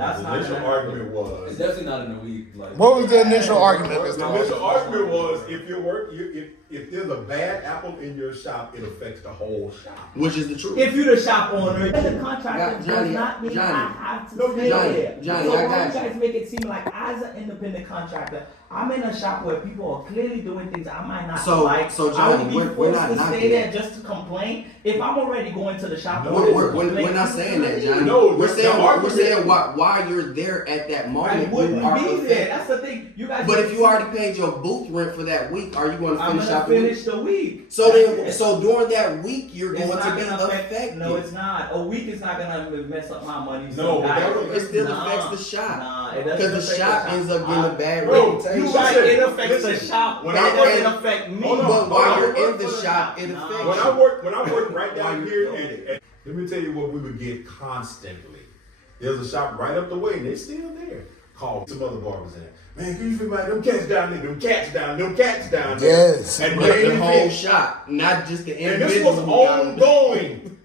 argument. The initial argument was. It's definitely not in a week. Like, what was the initial argument, Mr. The initial argument was if there's a bad apple in your shop, it affects the whole shop. Which is the truth. If you're the shop owner, the contractor does not mean I have to stay there. Johnny, so I why got you you. guys make it seem like as an independent contractor, I'm in a shop where people are clearly doing things I might not like. So I would Johnny, be we're forced not to knocking stay there that. just to complain. If I'm already going to the shop, We're not saying that, Johnny. No, we're saying why you're there at that moment. I wouldn't you are be affected. there. That's the thing. You guys. But if you already paid your booth rent for that week, are you going to I'm finish gonna out finish the week. So during that week, you're It's going to not be gonna affected. No, it's not. A week is not gonna mess up my money. No, it still affects the shop. Nah, it doesn't. Because the shop ends up getting a bad Bro, reputation. You right, it affects the shop. When It I doesn't work- affect me. But while you're in the shop, it affects When you. I work right down here, and let me tell you what we would get constantly. There's a shop right up the way, and they're still there. Call some other barbers in. Man, can you feel like them cats down there? Them cats down there. Yes. And The whole shop, not just the And individual. this was ongoing.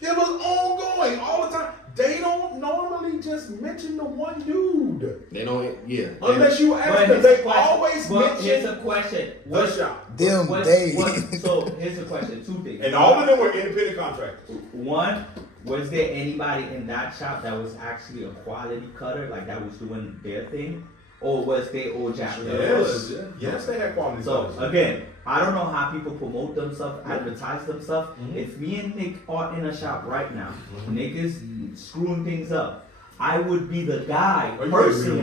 It was ongoing all the time. They don't normally just mention the one dude. They don't, yeah. Unless you ask them, they always Here's mention a question. the shop. Them days. So here's a question. Two things. And all of them were independent contractors. One, was there anybody in that shop that was actually a quality cutter, like that was doing their thing? Or was they all jacked up? Yes, they had quality So cutters. again, I don't know how people promote themselves, advertise themselves. If me and Nick are in a shop right now, Nick is screwing things up, I would be the guy personally.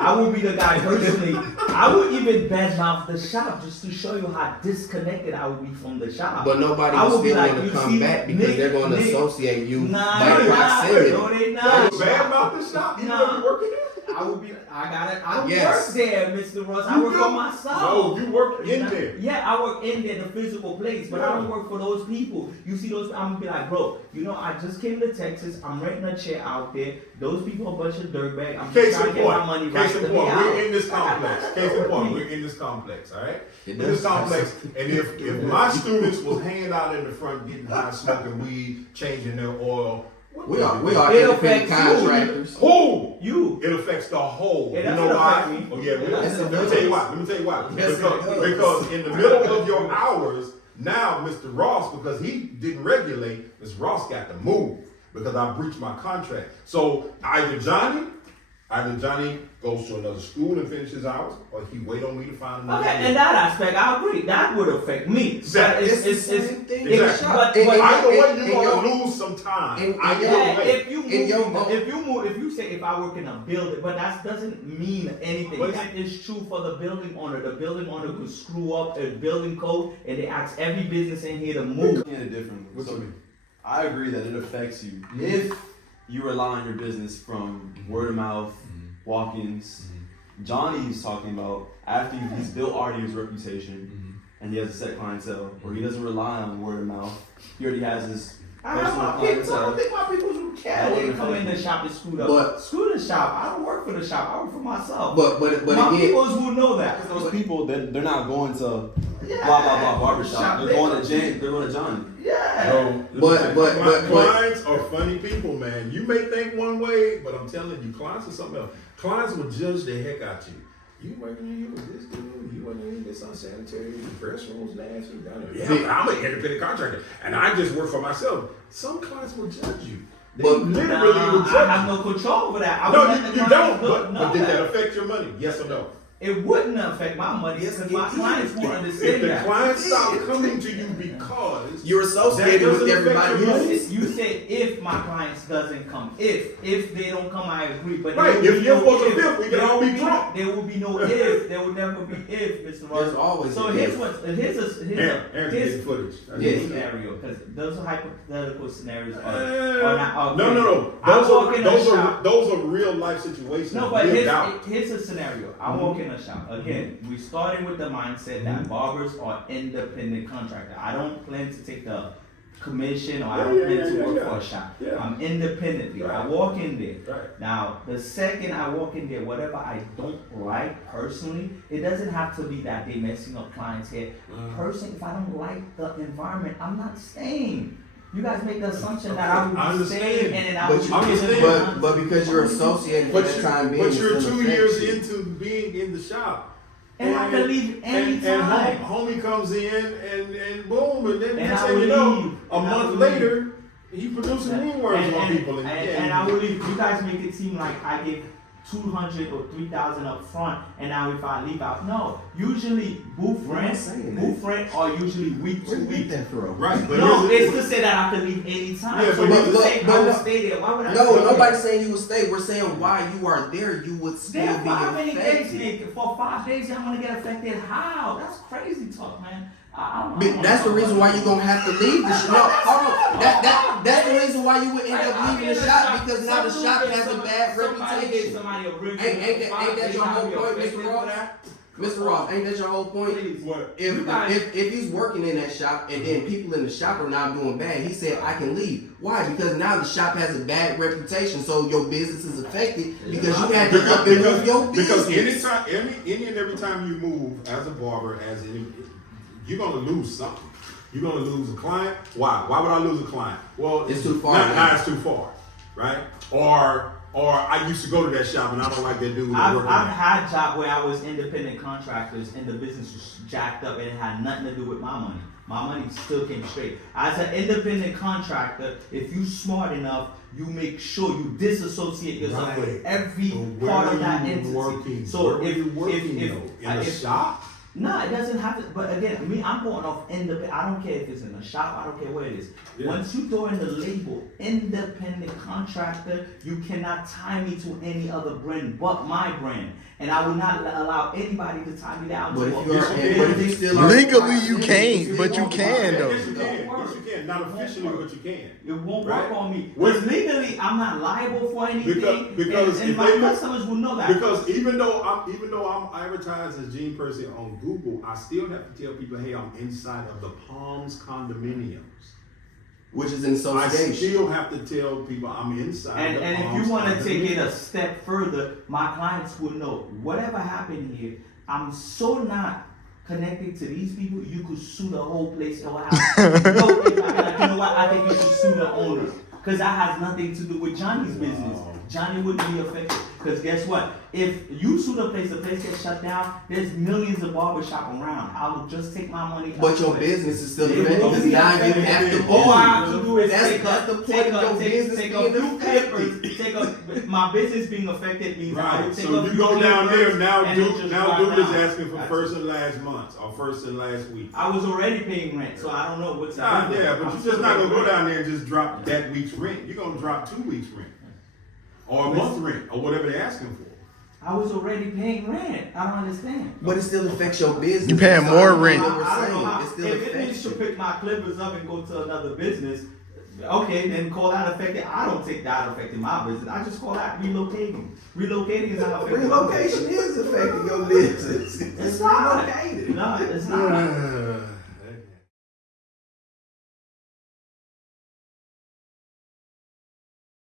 I would be the guy personally. I would even badmouth the shop just to show you how disconnected I would be from the shop. But nobody I will would be still like, want to you come see, back because Nick- they're going to Nick- associate you Nah, by proximity. no, they They not. were bad about the shop. You know you working there? I would be. I Yes. work there, Mr. Ross. I work for myself. No, you work in there. Yeah, I work in there, the physical place, but I don't work for those people. You see those? I'm gonna be like, bro, you know, I just came to Texas. I'm renting a chair out there. Those people are a bunch of dirtbags. I'm Case just trying in to get my point. money right Case in to point. me We're out. in this complex. Case in point. We're in this complex. All right. In does- this complex, and if my students was hanging out in the front getting high, smoking weed, changing their oil. We are It independent affects you. contractors. Who? You. It affects the whole. It You doesn't know why? affect me. Oh yeah. It doesn't Let me tell you why. Let me tell you why. Yes, it does. Because in the middle of your hours, now Mr. Ross, because he didn't regulate, Mr. Ross got to move because I breached my contract. So either Johnny goes to another school and finishes hours, or he wait on me to find another. Okay, in that aspect, I agree. That would affect me. Exactly. But It's the same thing. it's- Exactly. but Either way, in you're your- gonna lose some time. in Either your- Yeah, way. if you In move, if you say if I work in a building, but that doesn't mean anything. But That is true for the building owner. The building owner could screw up a building code, and they ask every business in here to move. in a different way. What So you mean? I agree that it affects you if you rely on your business from word of mouth, walk-ins. Johnny's talking about after he's built already his reputation and he has a set clientele where he doesn't rely on word of mouth. He already has his I have personal my people. I clientele. don't think my people who care. They come in the shop and screw up. But- Screw the shop. I don't work for the shop. I work for myself. But my again, peoples who know that. Those people, they're not going to blah Yeah. blah blah barbershop. Shop, They're going to James. They're going to Johnny. Yeah. But- clients are funny people, man. You may think one way, but I'm telling you, clients are something else. Clients will judge the heck out you. You working here with this dude? You working here this unsanitary? The restroom's nasty. Yeah, I'm an independent contractor, and I just work for myself. Some clients will judge you. They But- literally will I judge have you. no control over that. I No, would let the you clients don't. know But did that that. affect your money? Yes or no? It wouldn't affect my money because my clients won't If understand the that. clients stop coming to you because you're associated that with doesn't affect everybody your else. money. You said if my clients doesn't come, if they don't come, I agree. But Right, there will if be you're no supposed to if. fifth, we can There all will be drunk. There will be no if. There will never be if, Mr. Ross. There's always So a here's if. what Aaron's getting footage. His scenario, because those hypothetical scenarios are not. No. I walk in a shop. Those are real life situations. No, but lived out. here's a scenario. I walk in a shop. Again, we started with the mindset that barbers are independent contractor. I don't plan to take the commission or I don't plan to work for a shop. Yeah. I'm independently. I Right. walk in there. Right. Now, the second I walk in there, whatever I don't like personally, it doesn't have to be that they messing up clients here. Personally, if I don't like the environment, I'm not staying. You guys make the assumption that I I would be understand. staying and then I But would you, be understand. but because you're associated for that time being, but it you're still 2 affects years you. into being in the shop. And I can leave anytime. And homie comes in and boom, and then And next I thing will you know, leave. a And I month will later, he producing mean words on people. And I will leave. You guys make it seem like I give 200 or 3,000 up front, and now if I leave out, no. Usually, booth We're not rent, saying booth rent are usually week to Where you get week. that from? Right, but No, here's it's the- to say that I can leave anytime. Yeah, so but to look, say but I will no. stay there. Why would I? No, stay there? nobody's saying you would stay. We're saying why you are there, you would still There be are 5 many days, affected. Nick. For 5 days, y'all want to get affected. How? That's crazy talk, man. I But don't that's the know. reason why you're gonna have to leave the shop. No, hold on. That's the reason why you would end up leaving the shop, because now the shop has a bad reputation. Ain't that your whole point, Mr. Ross? Mr. Ross, ain't that your whole point? What? If he's working in that shop and then people in the shop are not doing bad, he said I can leave. Why? Because now the shop has a bad reputation, so your business is affected because you had to up and move your business. Because any and every time you move as a barber, you're gonna lose something. You're gonna lose a client. Why? Why would I lose a client? Well, It's too far. Now it's too far, right? Or I used to go to that shop and I don't like that dude. I've had job where I was independent contractors and the business was jacked up and it had nothing to do with my money. My money still came straight. As an independent contractor, if you smart enough, you make sure you disassociate yourself Right. with every So where part are of that you entity. working? So Where are if you working, if though? In the shop? no, it doesn't have to. But again, me, I'm going off independent. I don't care if it's in a shop. I don't care where it is. Yeah. Once you throw in the label independent contractor, you cannot tie me to any other brand but my brand, and I will not allow anybody to tie me down. But to if a- you are, but if you still are Legally, you can't, but you can Yes, though. you can. Yes, you can. Not officially, but you can. It won't Right. work on me. What- Because legally, I'm not liable for anything. Because and if my they look- customers will know that. Because even though I'm advertised as Gene Percy on Google, I still have to tell people, hey, I'm inside of the Palms condominiums. which is an I association. still have to tell people I'm inside the And Palms if you want to take it a condominiums. step further, my clients will know whatever happened here. I'm so not connected to these people. You could sue the whole place or have no. You know what? I think you should sue the owner because that has nothing to do with Johnny's business. Johnny wouldn't be affected because guess what? If you sue the place gets shut down. There's millions of barbershop around. I will just take my money. But your elsewhere. business is still It affected won't because be now you affected. have to All I move. have to do is That's take the point take of your business take being a few affected. papers. Take a my business being affected means I will Right, take so a you few go down papers there now. and then just Dude drive is down. asking for That's first it. and last month or first and last week. I was already paying rent, so I don't know what's Nah, yeah, but you're just not gonna go down. down there and just drop that week's rent. You're gonna drop 2 weeks' rent or a month's rent or whatever they're asking for. I was already paying rent. I don't understand. But it still affects your business. You paying That's more all rent. We're I don't saying. know how, It still if it affects means to you. pick my clippers up and go to another business, okay, then call that affected. I don't take that affecting my business. I just call that relocating. Relocating is not affecting my business. Relocation is affecting your business. It's not. relocated. No, it's not.